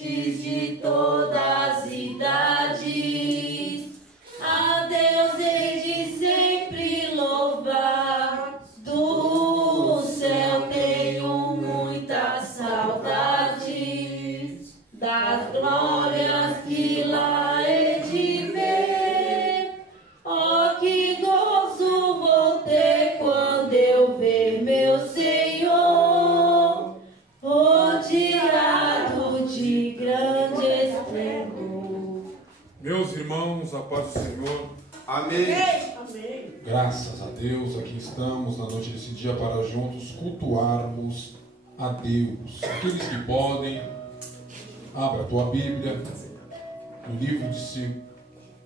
de todas as idades. A Deus hei de sempre louvar. Do céu tenho muitas saudades, das glórias que lá hei de ver. Oh, que gozo vou ter quando eu ver meu Senhor, rodeado de grande esplendor. Meus irmãos, a paz do Senhor. Amém. Amém. Graças a Deus, aqui estamos na noite desse dia para juntos cultuarmos a Deus. Aqueles que podem, abra a tua Bíblia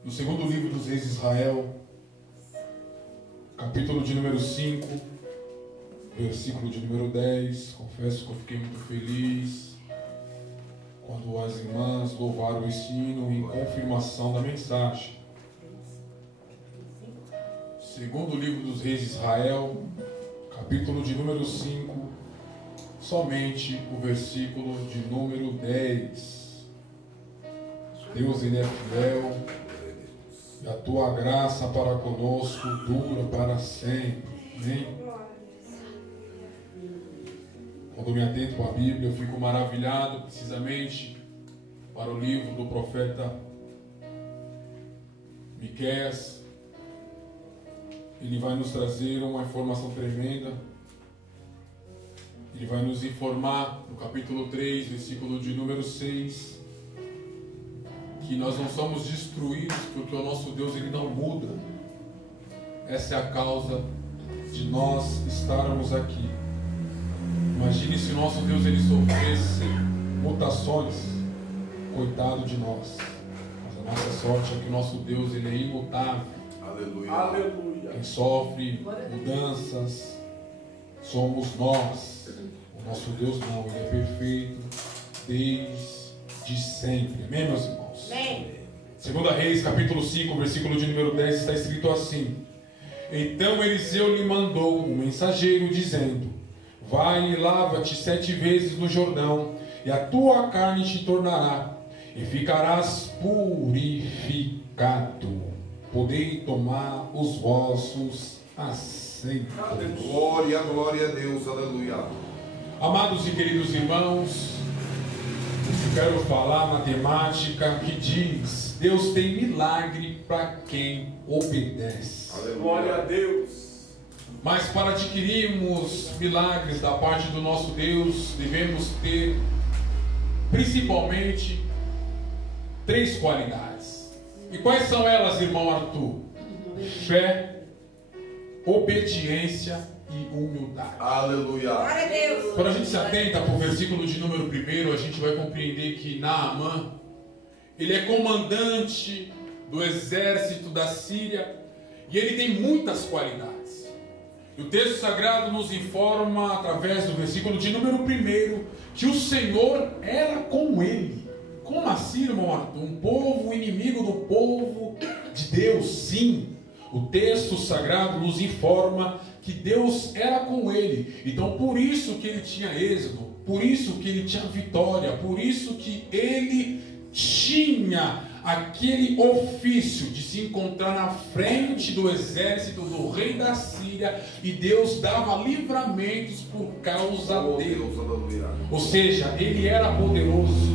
no segundo livro dos Reis de Israel, capítulo de número 5, versículo de número 10. Confesso que eu fiquei muito feliz quando as irmãs louvaram esse hino em confirmação da mensagem. Segundo livro dos Reis de Israel, capítulo de número 5, somente o versículo de número 10. Deus, Ele é fiel, e a tua graça para conosco dura para sempre. Amém? Quando me atento à Bíblia, eu fico maravilhado, precisamente, para o livro do profeta Miqueias. Ele vai nos trazer uma informação tremenda. Ele vai nos informar, no capítulo 3, versículo de número 6, que nós não somos destruídos porque o nosso Deus, Ele não muda. Essa é a causa de nós estarmos aqui. Imagine se o nosso Deus, Ele sofresse mutações. Coitado de nós. Mas a nossa sorte é que o nosso Deus, Ele é imutável. Aleluia. Aleluia. Quem sofre mudanças somos nós. O nosso Deus não, Ele é perfeito desde sempre. Amém, meus irmãos? Amém. 2 Reis, capítulo 5, versículo de número 10, está escrito assim: Então Eliseu lhe mandou um mensageiro dizendo: Vai e lava-te 7 vezes no Jordão, e a tua carne te tornará, e ficarás purificado. Podei tomar os vossos assentos. Glória, glória a Deus, aleluia. Amados e queridos irmãos, eu quero falar na temática que diz: Deus tem milagre para quem obedece. Glória a Deus. Mas para adquirirmos milagres da parte do nosso Deus, devemos ter principalmente 3 qualidades. E quais são elas, irmão Arthur? Fé, obediência e humildade. Aleluia. Glória a Deus. Quando a gente se atenta para o versículo de número 1, a gente vai compreender que Naamã, ele é comandante do exército da Síria e ele tem muitas qualidades. E o texto sagrado nos informa, através do versículo de número 1, que o Senhor era com ele. Como assim, irmão Arthur? Um povo inimigo do povo de Deus? Sim. O texto sagrado nos informa que Deus era com ele. Então, por isso que ele tinha êxodo, por isso que ele tinha vitória, por isso que ele tinha aquele ofício de se encontrar na frente do exército do rei da Síria, e Deus dava livramentos por causa dele. Deus, aleluia. Ou seja, ele era poderoso,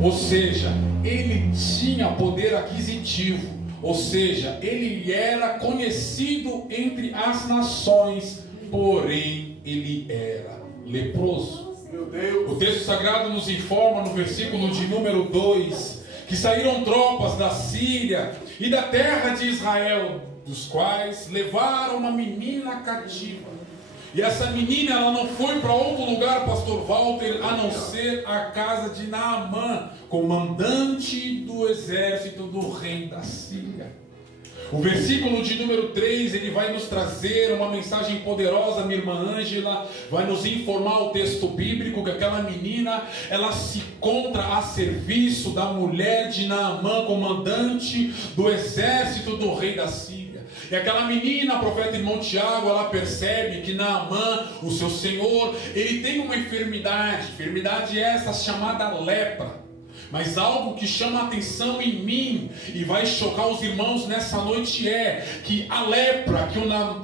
ou seja, ele tinha poder aquisitivo, ou seja, ele era conhecido entre as nações, porém ele era leproso. Meu Deus. O texto sagrado nos informa no versículo de número 2 que saíram tropas da Síria e da terra de Israel, dos quais levaram uma menina cativa. E essa menina, ela não foi para outro lugar, pastor Walter, a não ser a casa de Naamã, comandante do exército do rei da Síria. O versículo de número 3, ele vai nos trazer uma mensagem poderosa. Minha irmã Ângela vai nos informar o texto bíblico que aquela menina, ela se encontra a serviço da mulher de Naamã, comandante do exército do rei da Síria. E aquela menina, profeta irmão Tiago, ela percebe que Naamã, o seu senhor, ele tem uma enfermidade essa chamada lepra. Mas algo que chama a atenção em mim e vai chocar os irmãos nessa noite é que a lepra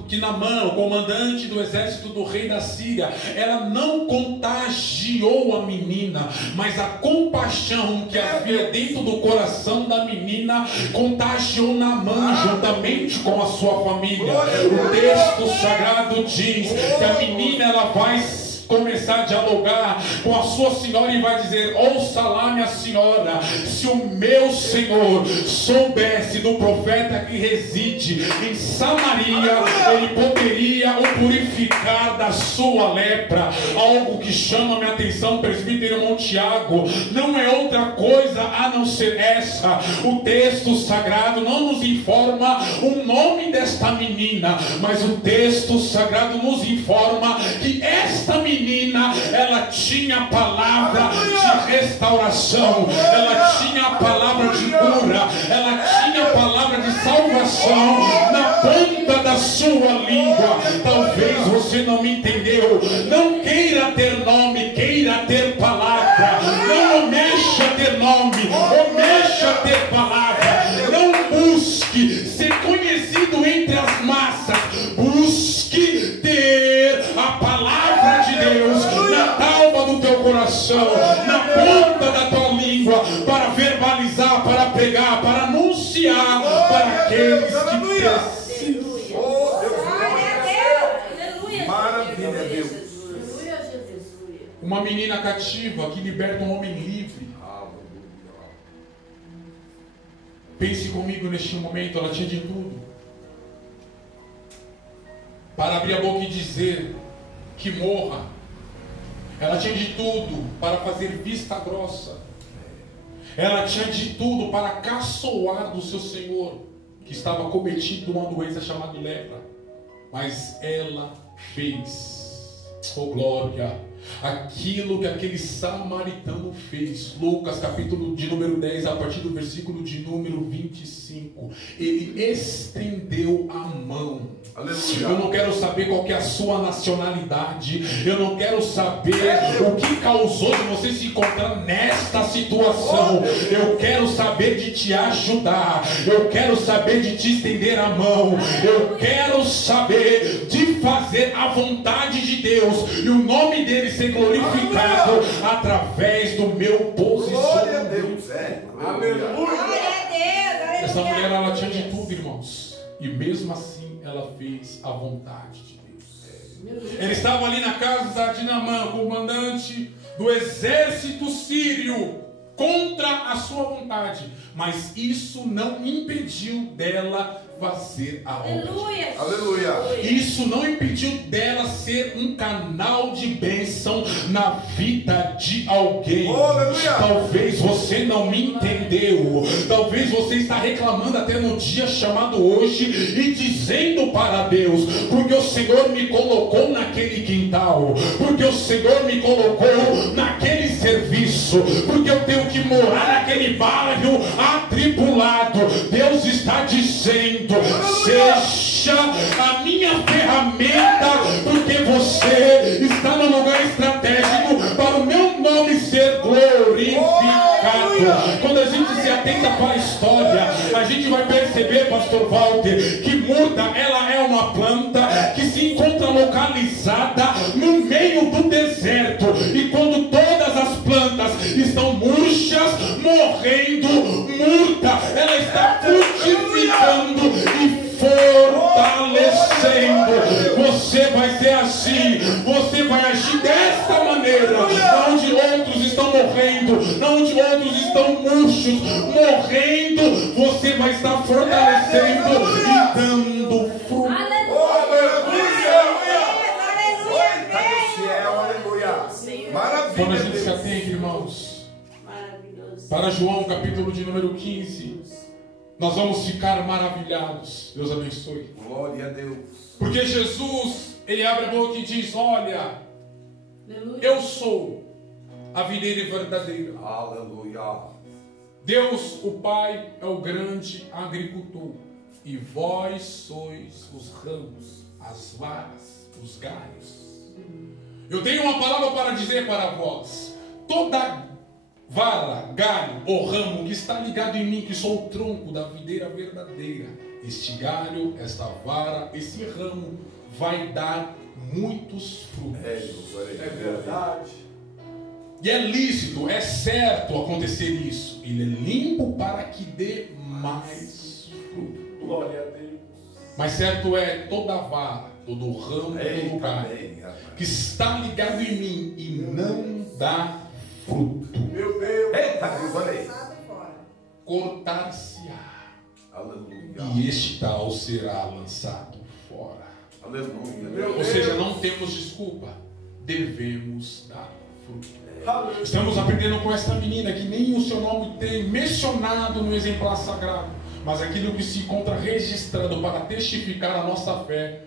que Naamã, o comandante do exército do rei da Síria, ela não contagiou a menina, mas a compaixão que havia dentro do coração da menina contagiou Naamã juntamente com a sua família. O texto sagrado diz que a menina ela vai começar a dialogar com a sua senhora e vai dizer: ouça lá, minha senhora, se o meu Senhor soubesse do profeta que reside em Samaria, ele poderia o purificar da sua lepra. Algo que chama minha atenção, presbítero irmão Tiago, não é outra coisa a não ser essa. O texto sagrado não nos informa o nome desta menina, mas o texto sagrado nos informa que esta menina, ela tinha a palavra de restauração, ela tinha a palavra de cura, ela tinha a palavra de salvação na ponta da sua língua. Talvez você não me entendeu. Não queira ter nome, queira ter palavra. Não almeja ter nome, almeja ter palavra. Não busque ser conhecido entre as massas, busque ter a palavra de Deus na tábua do teu coração, na ponta da tua língua, para verbalizar, para pregar, para anunciar para aqueles que precisam. Oh, Deus. Aleluia. Maravilha, Deus. Aleluia, Jesus. Uma menina cativa que liberta um homem livre. Pense comigo neste momento, ela tinha de tudo para abrir a boca e dizer que morra. Ela tinha de tudo para fazer vista grossa. Ela tinha de tudo para caçoar do seu Senhor, que estava cometido uma doença chamada lepra. Mas ela fez, oh glória, aquilo que aquele samaritano fez. Lucas capítulo de número 10, a partir do versículo de número 25. Ele estendeu a mão. Aleluia. Eu não quero saber qual que é a sua nacionalidade. Eu não quero saber o que causou de você se encontrar nesta situação. Eu quero saber de te ajudar. Eu quero saber de te estender a mão. Eu quero saber de fazer a vontade de Deus e o nome dele ser glorificado através do meu Glória a Deus. posicionamento. Aleluia. Essa mulher, ela tinha de tudo, irmãos, e mesmo assim ela fez a vontade de Deus. Ele estava ali na casa de Naamã, comandante do exército sírio, contra a sua vontade, mas isso não impediu dela fazer a obra. Aleluia. Aleluia. Isso não impediu dela ser um canal de bênção na vida de alguém. Aleluia. Talvez você não me entendeu. Talvez você está reclamando até no dia chamado hoje e dizendo para Deus: porque o Senhor me colocou naquele quintal, porque o Senhor me colocou naquele serviço, porque eu tenho que morar naquele bairro atribulado. Deus está dizendo: seja a minha ferramenta, porque você está no lugar estratégico para o meu nome ser glorificado. Quando a gente se atenta para a história, a gente vai perceber, pastor Walter, que murta, ela é uma planta que se encontra localizada no meio do deserto, e quando todas as plantas estão murchas, morrendo, murta, ela está frutificando e fortalecendo. Você vai ser assim, você vai agir desta maneira, onde outros estão morrendo, onde outros estão murchos, morrendo, você vai estar fortalecendo e dando fruto. Quando a gente se atende, irmãos, para João capítulo de número 15, nós vamos ficar maravilhados. Deus abençoe. Glória a Deus. Porque Jesus, ele abre a boca e diz: olha, eu sou a videira verdadeira. Aleluia. Deus, o Pai, é o grande agricultor, e vós sois os ramos, as varas, os galhos. Eu tenho uma palavra para dizer para vós: toda vara, galho ou ramo que está ligado em mim, que sou o tronco da videira verdadeira. Este galho, esta vara, esse ramo vai dar muitos frutos. É verdade. E é lícito, é certo acontecer isso. Ele é limpo para que dê mais fruto. Glória a Deus. Mas certo é toda vara, todo ramo, todo galho que está ligado em mim e não dá fruto, Meu Deus. Eita Deus, olha aí. cortar-se-á, Aleluia. e este tal será lançado fora. Aleluia. Ou seja, não temos desculpa, devemos dar fruto. Aleluia. Estamos aprendendo com esta menina que nem o seu nome tem mencionado no exemplar sagrado, mas aquilo que se encontra registrado para testificar a nossa fé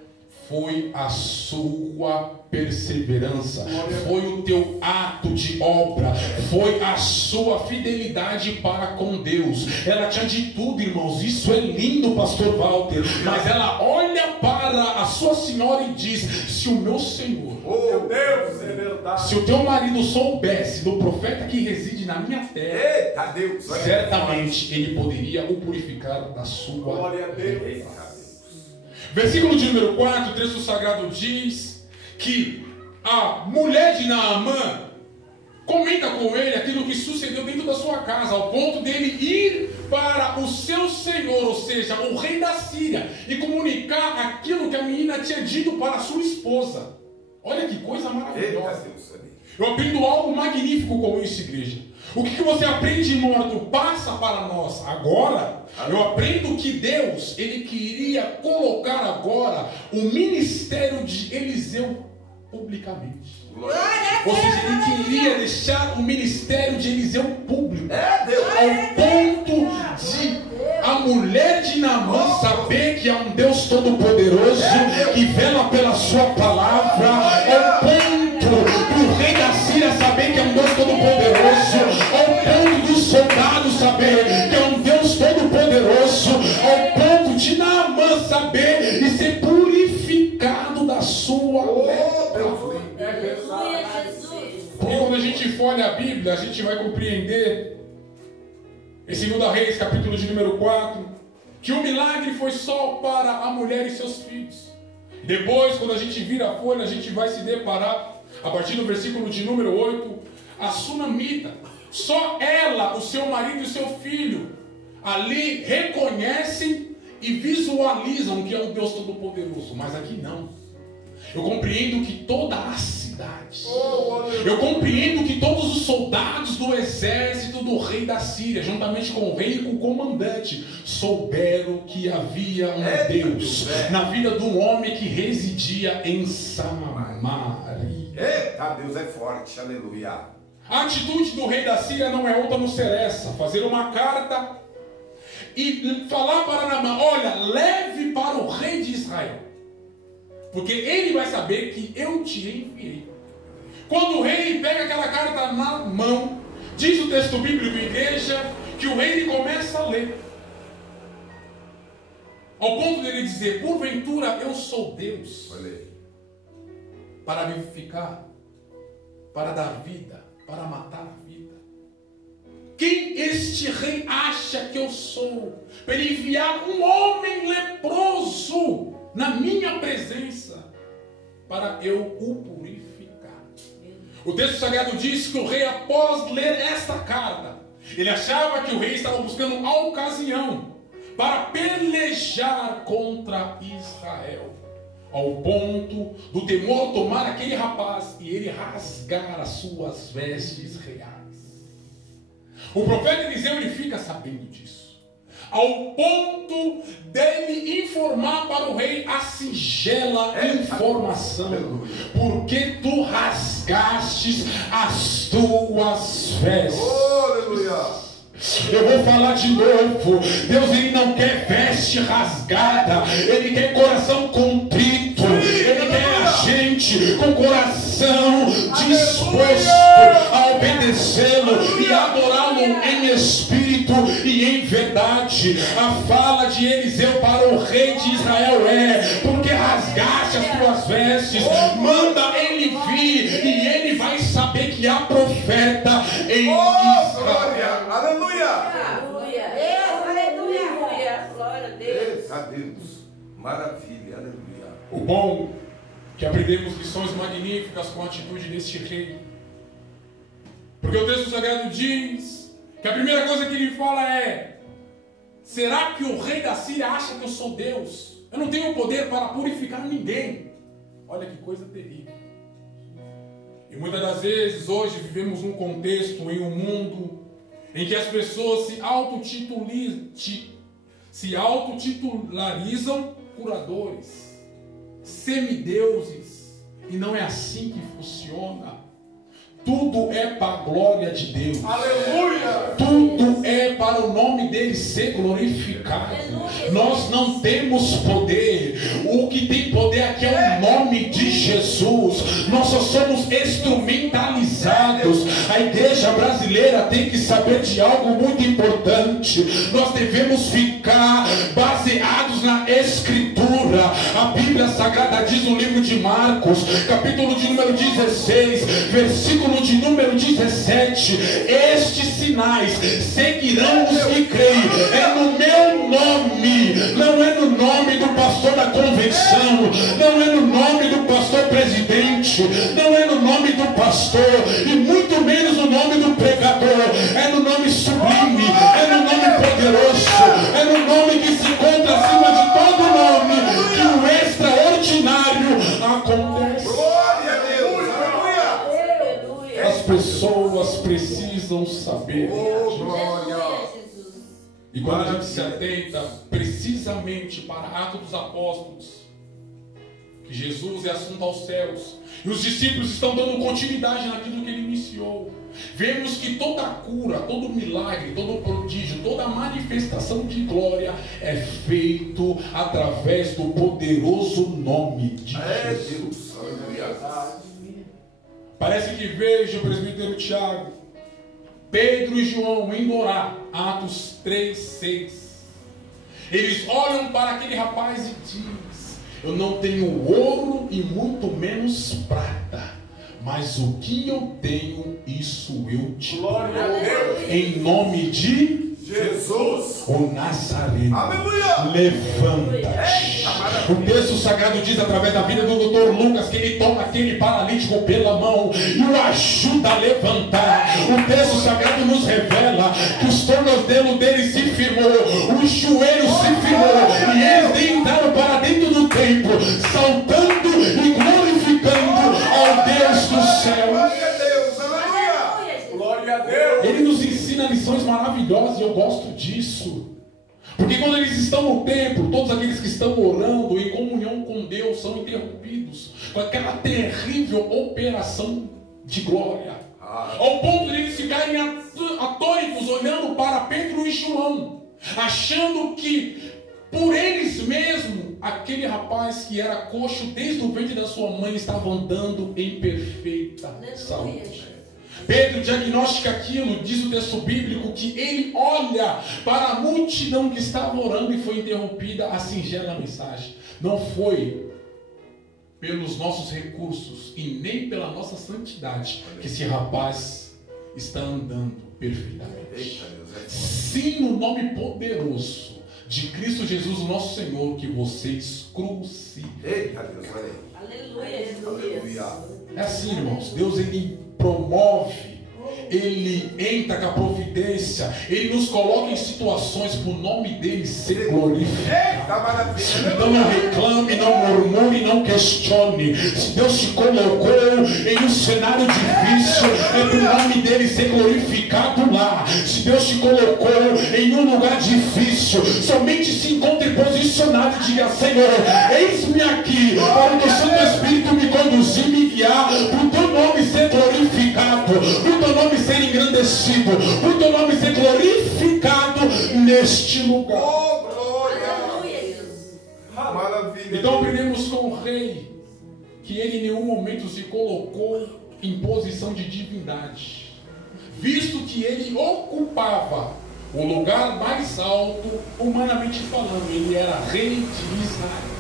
foi a sua perseverança, foi o teu ato de obra, foi a sua fidelidade para com Deus. Ela tinha de tudo, irmãos, isso é lindo, pastor Walter, mas ela olha para a sua senhora e diz: se o meu Senhor, Meu Deus, é verdade. se o teu marido soubesse do profeta que reside na minha terra, Eita Deus, olha aí. certamente ele poderia o purificar da sua. Glória a Deus. Eita Deus. Versículo de número 4, o texto sagrado diz que a mulher de Naamã comenta com ele aquilo que sucedeu dentro da sua casa, ao ponto dele ir para o seu senhor, ou seja, o rei da Síria, e comunicar aquilo que a menina tinha dito para a sua esposa. Olha que coisa Eita maravilhosa. Deus, olha aí. Eu aprendo algo magnífico com isso, igreja. O que você aprende, irmão Arthur, passa para nós agora. Eu aprendo que Deus, ele queria colocar agora o ministério de Eliseu publicamente. Ou seja, ele queria deixar o ministério de Eliseu público. É Deus. Ao ponto de a mulher de Naamã saber que é um Deus todo-poderoso, que vela pela sua palavra. Ao ponto do rei da Síria saber que é um Deus todo-poderoso. Ao ponto dos soldados saber que é um Deus todo-poderoso. Ao ponto de Naamã saber e ser purificado da sua lepra. É verdade. Aleluia, Jesus. Porque quando a gente olha a Bíblia, a gente vai compreender, em 2 Reis, capítulo de número 4, que o milagre foi só para a mulher e seus filhos. Depois, quando a gente vira a folha, a gente vai se deparar, a partir do versículo de número 8, a sunamita. Só ela, o seu marido e o seu filho, ali reconhecem e visualizam que é um Deus todo-poderoso. Mas aqui não. Eu compreendo que toda a cidade, eu compreendo que todos os soldados do exército do rei da Síria, juntamente com o rei e com o comandante, souberam que havia um Deus na vida de um homem que residia em Samaria. Eita Deus, é forte. Aleluia. A atitude do rei da Síria não é outra a não ser essa: fazer uma carta e falar para Naamã: olha, leve para o rei de Israel, porque ele vai saber que eu te enviei. Quando o rei pega aquela carta na mão, diz o texto bíblico, igreja, que o rei ele começa a ler, ao ponto dele dizer: porventura eu sou Deus Olha aí. para vivificar, para dar vida, para matar a vida? Quem este rei acha que eu sou para ele enviar um homem leproso na minha presença para eu o purificar? O texto sagrado diz que o rei, após ler esta carta, ele achava que o rei estava buscando a ocasião para pelejar contra Israel, ao ponto do temor tomar aquele rapaz e ele rasgar as suas vestes reais. O profeta Eliseu ele fica sabendo disso, ao ponto dele informar para o rei a singela informação: porque tu rasgastes as tuas vestes. Aleluia. Eu vou falar de novo. Deus ele não quer veste rasgada, ele quer coração contrito, ele quer a gente com coração disposto a obedecê-lo e adorá-lo em espírito e em verdade. A fala de Eliseu para o rei de Israel é: porque rasgaste as tuas vestes, manda ele vir e ele vai saber que há profeta profeta em Oh, Israel. glória. Aleluia. Aleluia. Aleluia. Glória a Deus. Eita Deus. Maravilha. Aleluia. O bom que aprendemos lições magníficas com a atitude deste rei. Porque o texto sagrado diz que a primeira coisa que ele fala é: será que o rei da Síria acha que eu sou Deus? Eu não tenho poder para purificar ninguém. Olha que coisa terrível. E muitas das vezes hoje vivemos num contexto, em um mundo em que as pessoas se autotitularizam curadores, semideuses, e não é assim que funciona. Tudo é para a glória de Deus. Aleluia. Tudo é para o nome dele ser glorificado. Nós não temos poder. O que tem poder aqui é o nome de Jesus. Nós só somos instrumentalizados. A igreja brasileira tem que saber de algo muito importante. Nós devemos ficar baseados na Escritura. A Bíblia Sagrada diz no livro de Marcos, capítulo de número 16, versículo de número 17: estes sinais seguirão os que creem. É no meu nome, não é no nome do pastor da convenção, não é no nome do pastor presidente, não é no nome do pastor, e muito menos no nome do pregador. É no nome sublime, é no nome poderoso, é no nome que se encontra acima de todo nome que o extraordinário acontece. Glória a Deus. Aleluia. As pessoas precisam saber. Oh, glória. Jesus. E quando a gente se atenta precisamente para Atos dos Apóstolos, que Jesus é assunto aos céus, e os discípulos estão dando continuidade naquilo que ele iniciou, vemos que toda cura, todo milagre, todo prodígio, toda manifestação de glória é feito através do poderoso nome de É Jesus. Deus. Aleluia. Parece que vejo o presbítero Tiago, Pedro e João indo orar, Atos 3:6. Eles olham para aquele rapaz e diz: eu não tenho ouro e muito menos prata, mas o que eu tenho, isso eu te dou. Glória a Deus. Em nome de Jesus. o Nazareno, Aleluia. levanta-te. O texto sagrado diz através da vida do Dr. Lucas que ele toma aquele paralítico pela mão e o ajuda a levantar. O texto sagrado nos revela que os tornozelos dele se firmou, os joelhos se firmou, e eles entraram para dentro do templo, saltando e glorificando ao Deus do céu. Glória a Deus. Aleluia. Glória a Deus. Ele nos ensina lições maravilhosas e eu gosto disso. Porque quando eles estão no templo, todos aqueles que estão orando em comunhão com Deus são interrompidos com aquela terrível operação de glória. Ao ponto de eles ficarem atônitos olhando para Pedro e João, achando que por eles mesmos, aquele rapaz que era coxo desde o ventre da sua mãe estava andando em perfeita saúde. Pedro diagnostica aquilo, diz o texto bíblico, que ele olha para a multidão que estava orando e foi interrompida a singela mensagem. Não foi pelos nossos recursos e nem pela nossa santidade que esse rapaz está andando perfeitamente. Eita Deus. É forte. Sim, no nome poderoso de Cristo Jesus, o nosso Senhor, que vocês crucificam. Eita Deus. Olha aí. Aleluia, Jesus. Aleluia. É assim, irmãos, Deus ele promove, ele entra com a providência, ele nos coloca em situações para o nome dele ser glorificado. Eita maravilha. Então não reclame, não murmure, não questione. Se Deus te colocou em um cenário difícil, é para o nome dele ser glorificado lá. Se Deus te colocou em um lugar difícil, somente se encontre posicionado e diga: Senhor, eis-me aqui, para o teu Santo Espírito me conduzir, me guiar, para o teu nome ser glorificado, para o teu nome ser engrandecido, para o teu nome ser glorificado neste lugar. Oh, glória. Aleluia, Jesus. Maravilha. Então aprendemos com o rei que ele em nenhum momento se colocou em posição de divindade, visto que ele ocupava o lugar mais alto, humanamente falando. Ele era rei de Israel.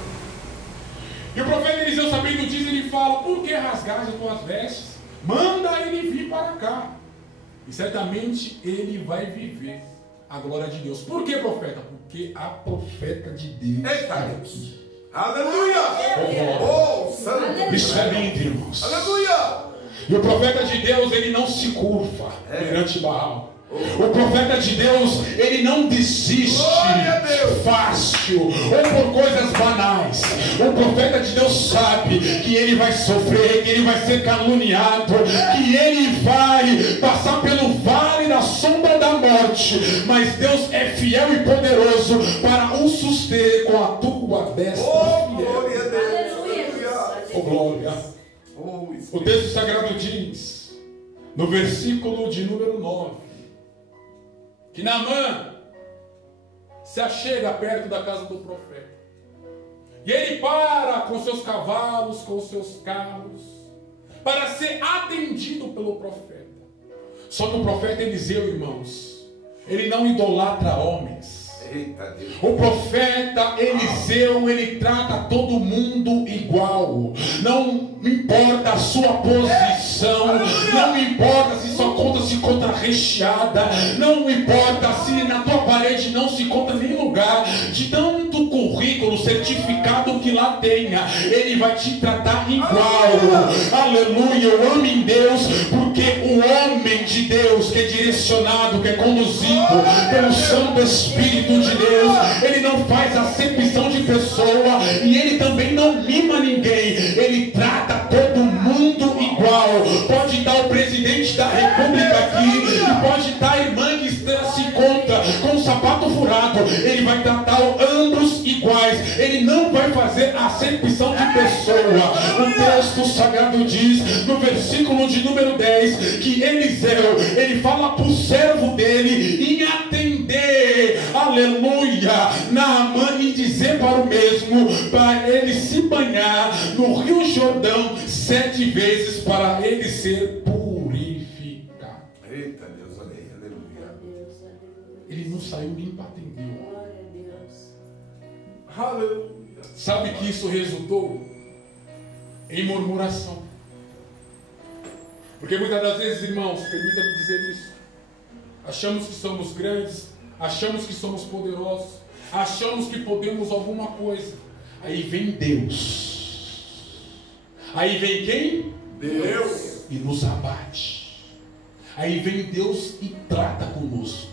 E o profeta Eliseu, sabendo disso, ele fala: por que rasgaste as tuas vestes? Manda ele vir para cá. E certamente ele vai viver a glória de Deus. Por que, profeta? Porque a profeta de Deus Eita, está Deus. aqui. Aleluia. Oh, Oh, santo. isso é lindo, irmãos. Aleluia. E o profeta de Deus, ele não se curva perante Baal. O profeta de Deus, ele não desiste fácil ou por coisas banais. O profeta de Deus sabe que ele vai sofrer, que ele vai ser caluniado, que ele vai passar pelo vale da sombra da morte. Mas Deus é fiel e poderoso para o suster com a tua destra Oh, fiel. glória a Deus. Aleluia. Oh, glória. Oh, O texto sagrado diz, no versículo de número 9, que Naamã se achega perto da casa do profeta. E ele para com seus cavalos, com seus carros, para ser atendido pelo profeta. Só que o profeta Eliseu, irmãos, ele não idolatra homens. Eita, Deus. O profeta Eliseu, ele trata todo mundo igual. Não importa a sua posição, não importa se sua conta se encontra recheada, não importa se na tua parede não se encontra nem lugar de tanto currículo, certificado que lá tenha, ele vai te tratar igual. Aleluia, eu amo em Deus, porque o homem de Deus que é direcionado, que é conduzido pelo Santo Espírito de Deus, ele não faz acepção de pessoa e ele também não mima ninguém, ele trata todo mundo igual. Pode estar o presidente da república aqui e pode estar a irmã que se encontra com o sapato furado, ele vai tratar ambos iguais, ele não vai fazer acepção de pessoa. O texto sagrado diz no versículo de número 10 que Eliseu, ele fala para o servo dele em atender, aleluia, Naamã, e dizer para o mesmo, para ele se banhar no Rio Jordão 7 vezes para ele ser purificado. Eita, Deus, olha aí. Aleluia. Ele não saiu nem para atender o homem. Glória a Deus. Aleluia. Sabe que isso resultou em murmuração. Porque muitas das vezes, irmãos, permita-me dizer isso, achamos que somos grandes, achamos que somos poderosos, achamos que podemos alguma coisa. Aí vem Deus. Aí vem quem? Deus. E nos abate. Aí vem Deus e trata conosco.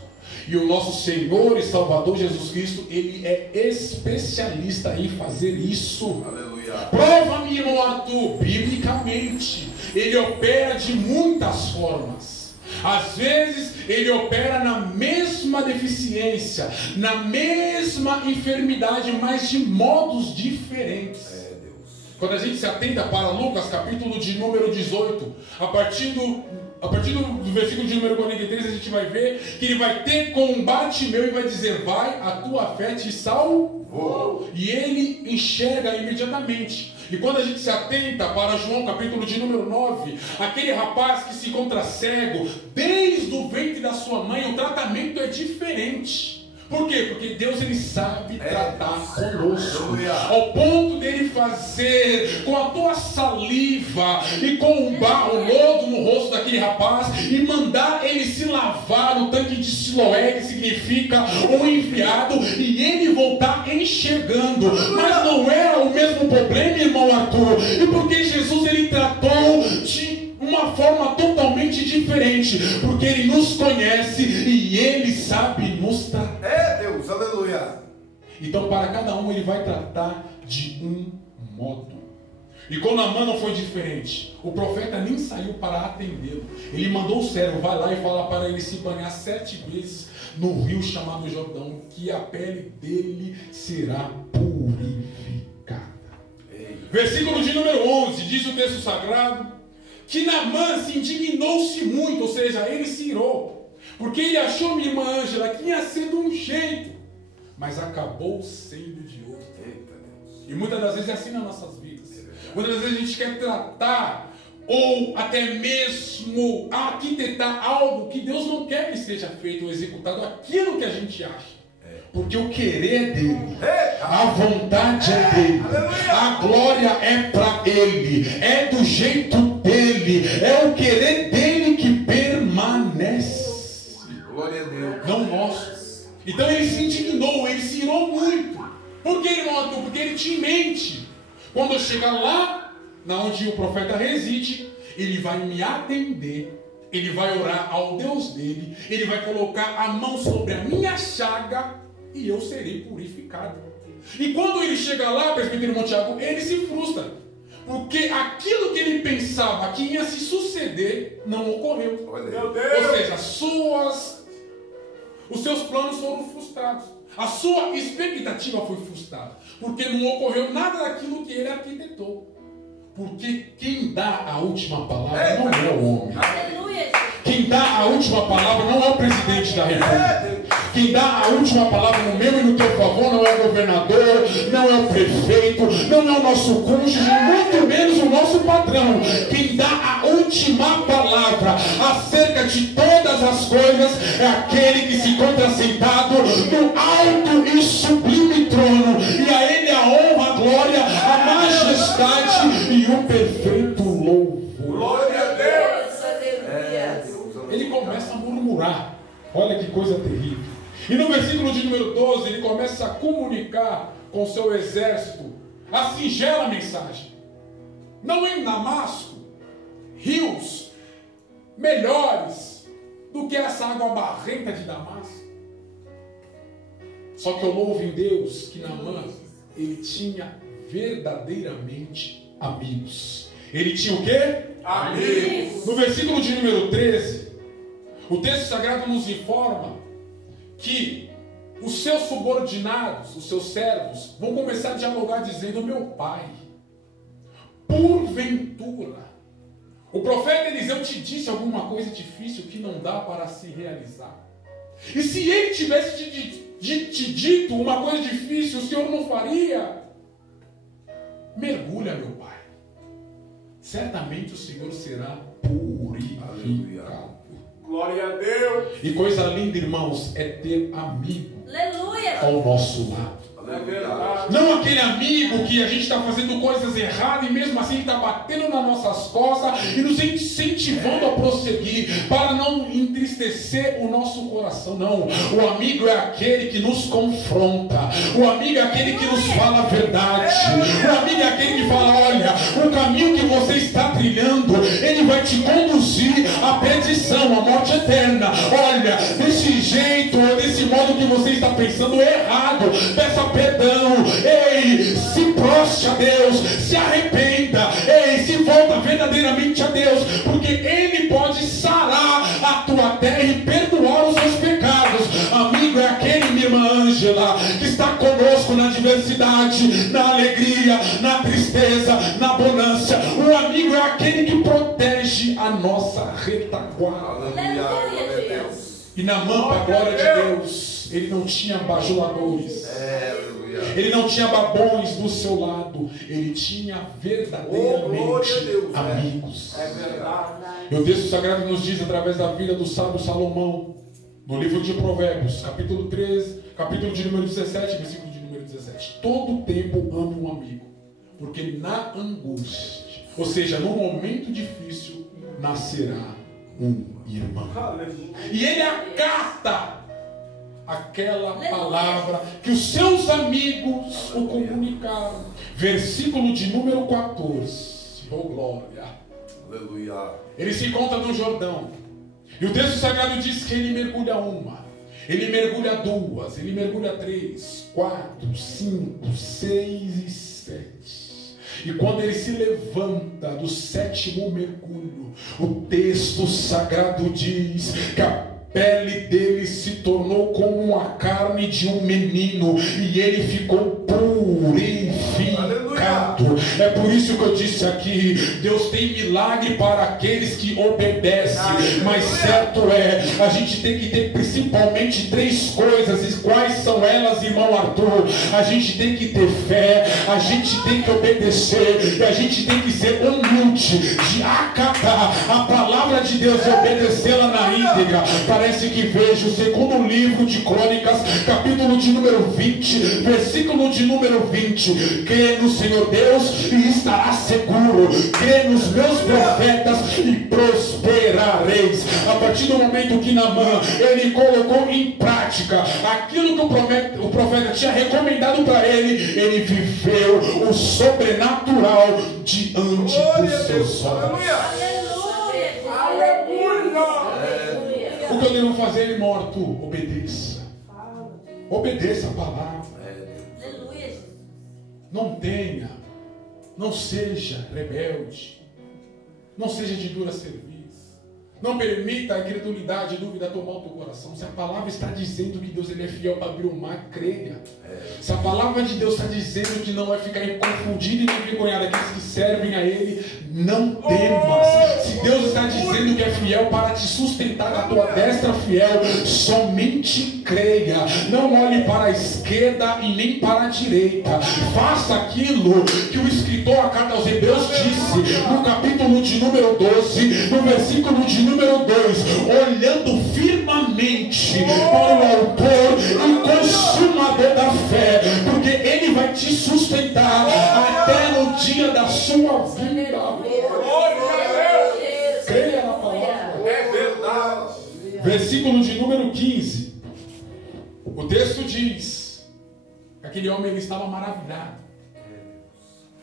E o nosso Senhor e Salvador Jesus Cristo, ele é especialista em fazer isso. Aleluia. Prova-me, irmão Arthur, biblicamente, ele opera de muitas formas. Às vezes ele opera na mesma deficiência, na mesma enfermidade, mas de modos diferentes. É, Deus. Quando a gente se atenta para Lucas, capítulo de número 18, a partir do versículo de número 43, a gente vai ver que ele vai ter combate meu e vai dizer, vai, a tua fé te salvou. E ele enxerga imediatamente. E quando a gente se atenta para João, capítulo de número 9, aquele rapaz que se encontra cego, desde o ventre da sua mãe, o tratamento é diferente. Por quê? Porque Deus, ele sabe tratar conosco, ao ponto dele fazer com a tua saliva e com o barro, o lodo no rosto daquele rapaz e mandar ele se lavar no tanque de Siloé, que significa o enviado, e ele voltar enxergando. Mas não era o mesmo problema, irmão Arthur, e porque Jesus, ele tratou de uma forma totalmente diferente, porque ele nos conhece e ele sabe nos tratar. É, Deus, aleluia. Então, para cada um, ele vai tratar de um modo. E com Naamã não foi diferente. O profeta nem saiu para atendê-lo. Ele mandou o servo, vai lá e fala para ele se banhar 7 vezes no rio chamado Jordão, que a pele dele será purificada. Versículo de número 11, diz o texto sagrado, que Naamã se indignou-se muito, ou seja, ele se irou, porque ele achou minha irmã Ângela que ia ser de um jeito, mas acabou sendo de outro. Eita, Deus. E muitas das vezes é assim nas nossas vidas. Muitas das vezes a gente quer tratar, ou até mesmo arquitetar algo que Deus não quer que seja feito ou executado, aquilo que a gente acha. Porque o querer é dele, a vontade é dele, a glória é para ele, é do jeito dele. dele, é o querer dele que permanece. Glória a Deus. Não nosso. Então ele se indignou, ele se irou muito. Por que ele não atuou? Porque ele tinha em mente: quando eu chegar lá, na onde o profeta reside, ele vai me atender, ele vai orar ao Deus dele, ele vai colocar a mão sobre a minha chaga e eu serei purificado. E quando ele chega lá, presbítero irmão Tiago, ele se frustra, porque aquilo que ele pensava que ia se suceder não ocorreu. Olha aí. Meu Deus. Ou seja, os seus planos foram frustrados. A sua expectativa foi frustrada. Porque não ocorreu nada daquilo que ele arquitetou. Porque quem dá a última palavra não é o homem. Aleluia. Quem dá a última palavra não é o presidente da república. Quem dá a última palavra no meu e no teu favor não é o governador, não é o prefeito, não é o nosso cônjuge, muito menos o nosso patrão. Quem dá a última palavra acerca de todas as coisas é aquele que se encontra sentado no alto e sublime trono. E a ele a honra, a glória, a majestade e o perfeito louvor. Glória a Deus. Aleluia. Ele começa a murmurar. Olha que coisa terrível. E no versículo de número 12, ele começa a comunicar com seu exército a singela mensagem: não em Damasco rios melhores do que essa água barrenta de Damasco. Só que eu louvo em Deus que Naamã, ele tinha verdadeiramente amigos. Ele tinha o quê? Amigos. No versículo de número 13, o texto sagrado nos informa que os seus subordinados, os seus servos, vão começar a dialogar dizendo: meu pai, porventura, o profeta Eliseu te disse alguma coisa difícil que não dá para se realizar? E se ele tivesse te dito uma coisa difícil, o Senhor não faria? Mergulha, meu pai. Certamente o Senhor será purificado. Glória a Deus. E coisa linda, irmãos, é ter amigo Aleluia. ao nosso lado. É verdade. Não aquele amigo que a gente está fazendo coisas erradas e mesmo assim está batendo nas nossas costas e nos incentivando a prosseguir para não entristecer o nosso coração. Não, o amigo é aquele que nos confronta. O amigo é aquele que nos fala a verdade. O amigo é aquele que fala: olha, o caminho que você está trilhando, ele vai te conduzir à perdição, à morte eterna. Olha, desse jeito, desse modo que você está pensando é errado. Peça perdão, ei, se prostre a Deus, se arrependa, ei, se volta verdadeiramente a Deus, porque Ele pode sarar a tua terra e perdoar os seus pecados. Amigo é aquele, minha irmã Ângela, que está conosco na diversidade, na alegria, na tristeza, na bonança. O amigo é aquele que protege a nossa retaguarda. Aleluia. Glória a Deus. E Naamã, para a glória de Deus, ele não tinha bajuladores. Aleluia. Ele não tinha babões do seu lado. Ele tinha verdadeiramente glória a Deus, amigos. É verdade. E o texto sagrado nos diz, através da vida do sábio Salomão, no livro de Provérbios, capítulo 13, capítulo de número 17, versículo de número 17: todo tempo ame um amigo, porque na angústia, ou seja, no momento difícil, nascerá um irmão. Aleluia. E ele acata aquela palavra que os seus amigos o comunicaram. Versículo de número 14. Oh, glória. Aleluia. Ele se encontra no Jordão. E o texto sagrado diz que ele mergulha uma, ele mergulha duas, ele mergulha 3, 4, 5, 6 e 7. E quando ele se levanta do 7º mergulho, o texto sagrado diz que a pele dele se tornou como a carne de um menino e ele ficou purificado. É por isso que eu disse aqui: Deus tem milagre para aqueles que obedecem. Mas certo é, a gente tem que ter principalmente 3 coisas. E quais são elas, irmão Arthur? A gente tem que ter fé, a gente tem que obedecer e a gente tem que ser humilde de acatar a palavra de Deus e obedecê-la na íntegra. Parece que vejo o 2º livro de Crônicas, capítulo de número 20, versículo de número 20: crê no Senhor Deus e estarás seguro. Crê nos meus profetas e prosperareis. A partir do momento que Naamã ele colocou em prática aquilo que o profeta tinha recomendado para ele, ele viveu o sobrenatural diante dos seus olhos. O que eu devo fazer, ele morto? Obedeça. Obedeça a palavra. Não tenha, não seja rebelde, não seja de dura serviço. Não permita a incredulidade e dúvida tomar o teu coração. Se a palavra está dizendo que Deus ele é fiel para abrir o mar, creia. Se a palavra de Deus está dizendo que não vai ficar confundido e envergonhado aqueles que servem a Ele, não temas. Se Deus está dizendo que é fiel para te sustentar na tua destra fiel, somente creia. Não olhe para a esquerda e nem para a direita. Faça aquilo que o escritor à carta aos Hebreus disse no capítulo de número 12, no versículo de número 2, olhando firmemente para o autor e consumador da fé, porque ele vai te sustentar até no dia da sua vida. Creia na palavra. É verdade. Versículo de número 15. O texto diz que aquele homem ele estava maravilhado,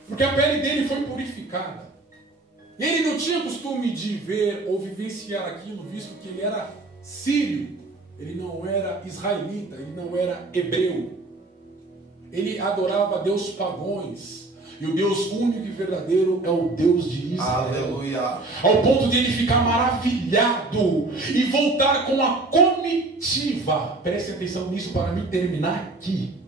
porque a pele dele foi purificada. Ele não tinha costume de ver ou vivenciar aquilo, visto que ele era sírio. Ele não era israelita, ele não era hebreu. Ele adorava Deus pagões. E o Deus único e verdadeiro é o Deus de Israel. Aleluia. Ao ponto de ele ficar maravilhado e voltar com a comitiva. Preste atenção nisso para mim terminar aqui.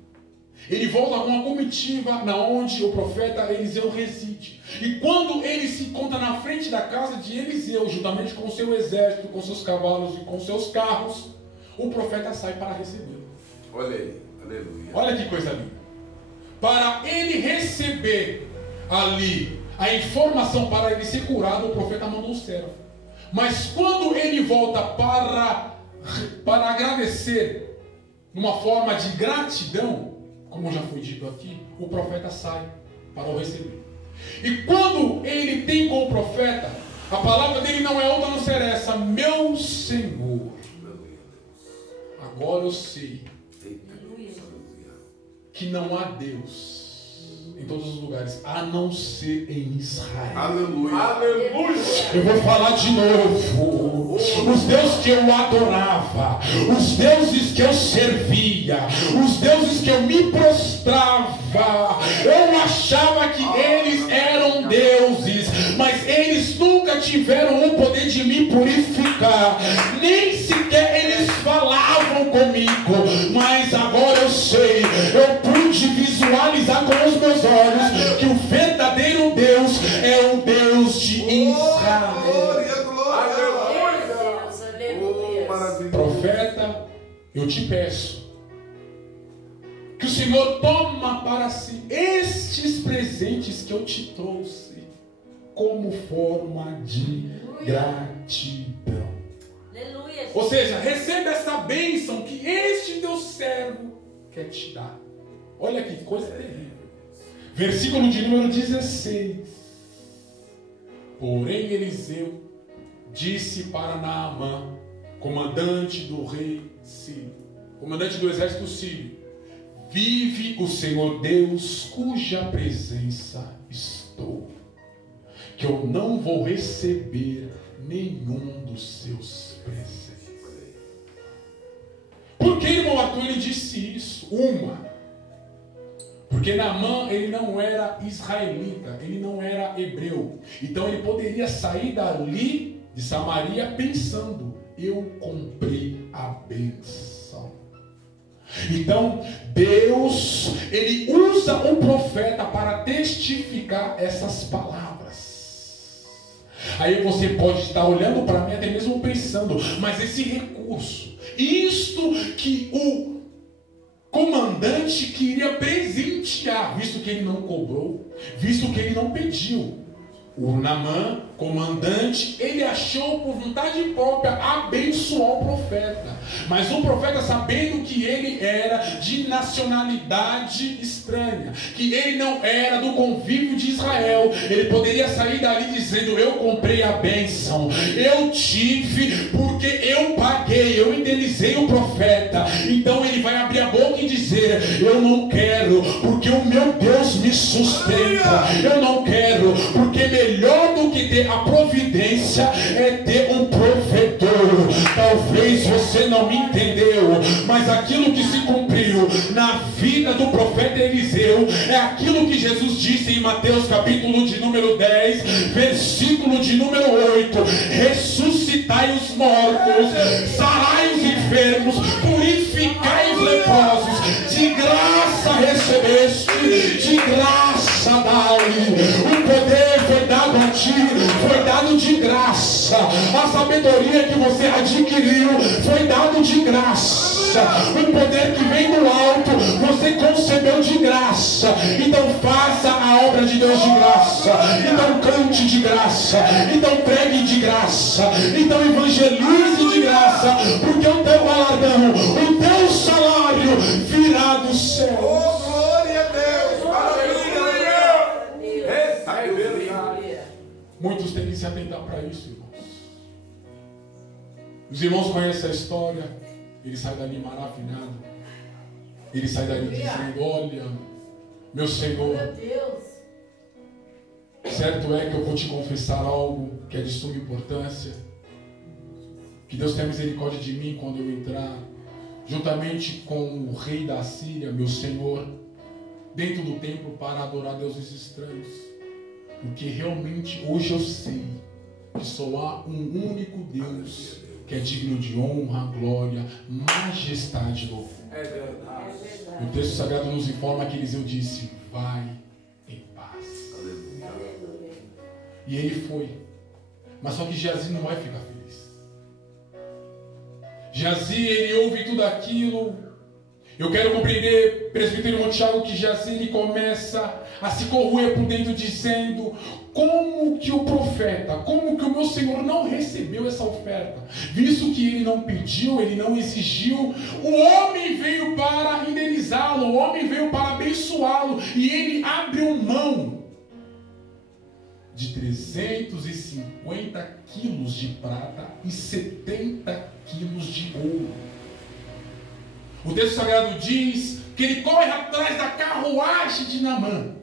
Ele volta com uma comitiva na onde o profeta Eliseu reside. E quando ele se encontra na frente da casa de Eliseu, juntamente com o seu exército, com seus cavalos e com seus carros, o profeta sai para recebê-lo. Olha aí. Aleluia. Olha que coisa linda. Para ele receber ali a informação para ele ser curado, o profeta mandou um servo. Mas quando ele volta para agradecer, numa forma de gratidão, como já foi dito aqui, o profeta sai para o receber. E quando ele tem com o profeta, a palavra dele não é outra a não ser essa: meu Senhor. Agora eu sei que não há Deus em todos os lugares, a não ser em Israel. Aleluia. Aleluia. Eu vou falar de novo. Os deuses que eu adorava, os deuses que eu servia, os deuses que eu me prostrava, eu achava que eles eram deuses, mas eles nunca tiveram o poder de me purificar, nem sequer eles falavam comigo. Mas agora eu sei, eu pude visualizar com os meus olhos que o verdadeiro Deus é o Deus de Israel. Glória, glória. Oh, maravilha. Profeta, eu te peço que o Senhor toma para si estes presentes que eu te trouxe como forma de gratidão. Aleluia. Ou seja, receba essa bênção que este teu servo quer te dar. Olha que coisa terrível. Versículo de número 16. Porém Eliseu disse para Naamã, comandante do rei sírio, comandante do exército sírio: vive o Senhor Deus, cuja presença estou, que eu não vou receber nenhum dos seus presentes. Por que, irmão Arthur, ele disse isso? Porque Naamã, ele não era israelita, ele não era hebreu. Então ele poderia sair dali de Samaria pensando: eu comprei a bênção. Então Deus, ele usa um profeta para testificar essas palavras. Aí você pode estar olhando para mim até mesmo pensando: mas esse recurso, isto que o comandante queria presentear, visto que ele não cobrou, visto que ele não pediu, O Naamã, comandante, ele achou por vontade própria abençoar o profeta. Mas o profeta, sabendo que ele era de nacionalidade estranha, que ele não era do convívio de Israel, ele poderia sair dali dizendo: eu comprei a bênção, eu tive porque eu paguei, eu indenizei o profeta. Então ele vai abrir a boca e dizer: eu não quero porque o meu Deus me sustenta, eu não quero porque melhor do que ter a providência é ter um provedor. Talvez você não me entendeu, mas aquilo que se cumpriu na vida do profeta Eliseu é aquilo que Jesus disse em Mateus capítulo de número 10, versículo de número 8: ressuscitai os mortos, sarai os enfermos, purificai os leprosos, de graça recebeste, de graça dai. O poder foi dado a ti, foi dado de graça. A sabedoria que você adquiriu foi dado de graça. O poder que vem do alto você concebeu de graça. Então faça a obra de Deus de graça. Então cante de graça. Então pregue de graça. Então evangelize de graça, porque o teu galardão, o teu salário virá do céu. Oh, glória a Deus! Aleluia! Aleluia. É verdade. Muitos têm que se atentar para isso, irmãos. Os irmãos conhecem a história. Ele sai dali maravilhado. Ele sai dali dizendo: olha, meu Senhor, Meu Deus. certo é que eu vou te confessar algo que é de suma importância. Que Deus tenha misericórdia de mim quando eu entrar, juntamente com o rei da Síria, meu Senhor, dentro do templo para adorar deuses estranhos. Porque realmente hoje eu sei que só há um único Deus que é digno de honra, glória, majestade e louvor. É verdade. O texto sagrado nos informa que Eliseu disse: vai em paz. Aleluia. E ele foi. Mas só que Geazi não vai ficar feliz. Geazi, ele ouve tudo aquilo. Eu quero compreender, presbítero irmão Tiago, que Geazi ele começa a se corroer por dentro, dizendo: como que o profeta, como que o meu Senhor não recebeu essa oferta? Visto que ele não pediu, ele não exigiu, o homem veio para indenizá-lo, o homem veio para abençoá-lo, e ele abriu mão de 350 quilos de prata e 70 quilos de ouro. O texto sagrado diz que ele corre atrás da carruagem de Naamã.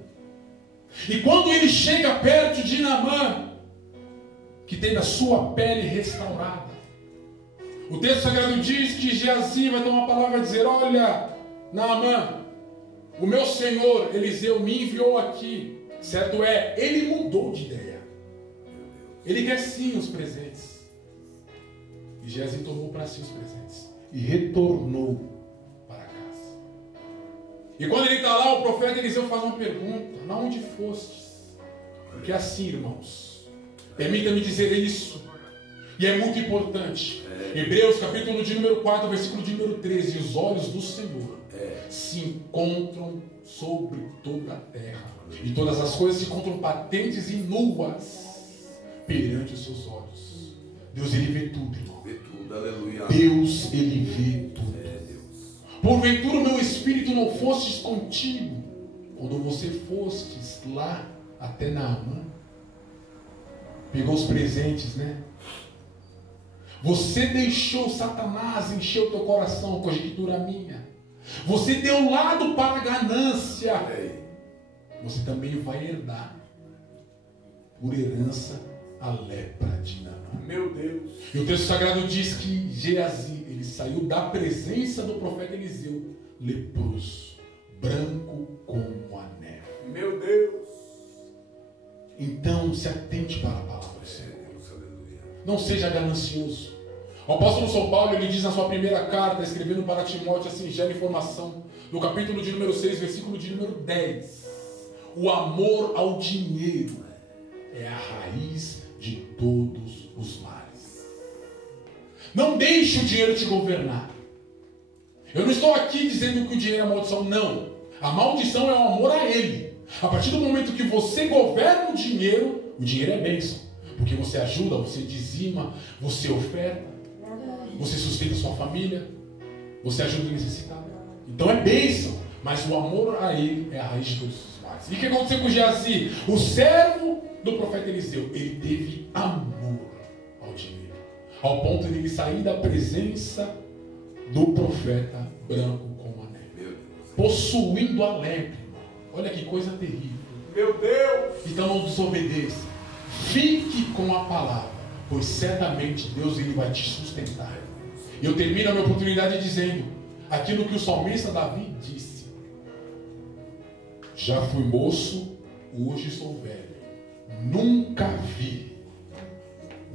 E quando ele chega perto de Naamã, que teve a sua pele restaurada, o texto sagrado diz que Geazi vai tomar a palavra e dizer: olha, Naamã, o meu senhor Eliseu me enviou aqui. Certo é, ele mudou de ideia. Ele quer sim os presentes. E Geazi tomou para si os presentes e retornou para casa. E quando ele está lá, o profeta Eliseu faz uma pergunta: na onde fostes? Porque assim, irmãos, permita-me dizer isso, e é muito importante. Hebreus capítulo de número 4, versículo de número 13: os olhos do Senhor se encontram sobre toda a terra, e todas as coisas se encontram patentes e nuas perante os seus olhos. Deus, ele vê tudo, irmão. Vê tudo, aleluia. Deus, ele vê tudo. Deus. Porventura o meu espírito não fostes contigo quando você fostes lá até Naamã? Pegou os presentes, né? Você deixou Satanás encher o teu coração, conjectura minha. Você deu lado para a ganância. Você também vai herdar por herança a lepra de Naamã. Meu Deus. E o texto sagrado diz que Geazi, ele saiu da presença do profeta Eliseu leproso, branco como a neve. Meu Deus. Então se atente para a palavra do Senhor. Aleluia. Não seja ganancioso. O apóstolo São Paulo, ele diz na sua primeira carta, escrevendo para Timóteo a singela informação, no capítulo de número 6, versículo de número 10: o amor ao dinheiro é a raiz de todos os males. Não deixe o dinheiro te governar. Eu não estou aqui dizendo que o dinheiro é maldição, não. A maldição é o amor a ele. A partir do momento que você governa o dinheiro O dinheiro é bênção. Porque você ajuda, você dizima, você oferta, você sustenta sua família, você ajuda o necessitado. Então é bênção. Mas o amor a ele é a raiz de todos os males. E o que aconteceu com Geazi? O servo do profeta Eliseu, ele teve amor ao dinheiro. Ao ponto de ele sair da presença do profeta branco como a neve. Possuindo a lepra. Olha que coisa terrível. Meu Deus. Então não desobedeça. Fique com a palavra, pois certamente Deus ele vai te sustentar. E eu termino a minha oportunidade dizendo aquilo que o salmista Davi disse: já fui moço, hoje sou velho. Nunca vi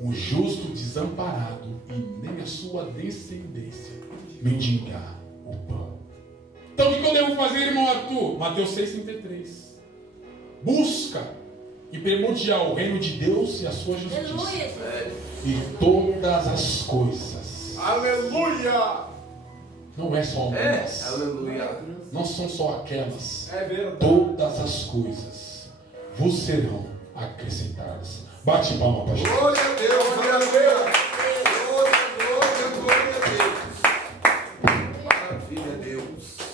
um justo desamparado e nem a sua descendência mendigar o pão. Então o que eu devo fazer, irmão Arthur? Mateus 6,33. Busca e primordial o reino de Deus e a sua justiça. Aleluia. E todas as coisas. Aleluia. Não é só algumas. Aleluia. Não são só aquelas. É verdade. Todas as coisas vos serão acrescentadas. Bate palma para Jesus. Glória a Deus. Glória a Deus. Glória a Deus. Maravilha, Deus.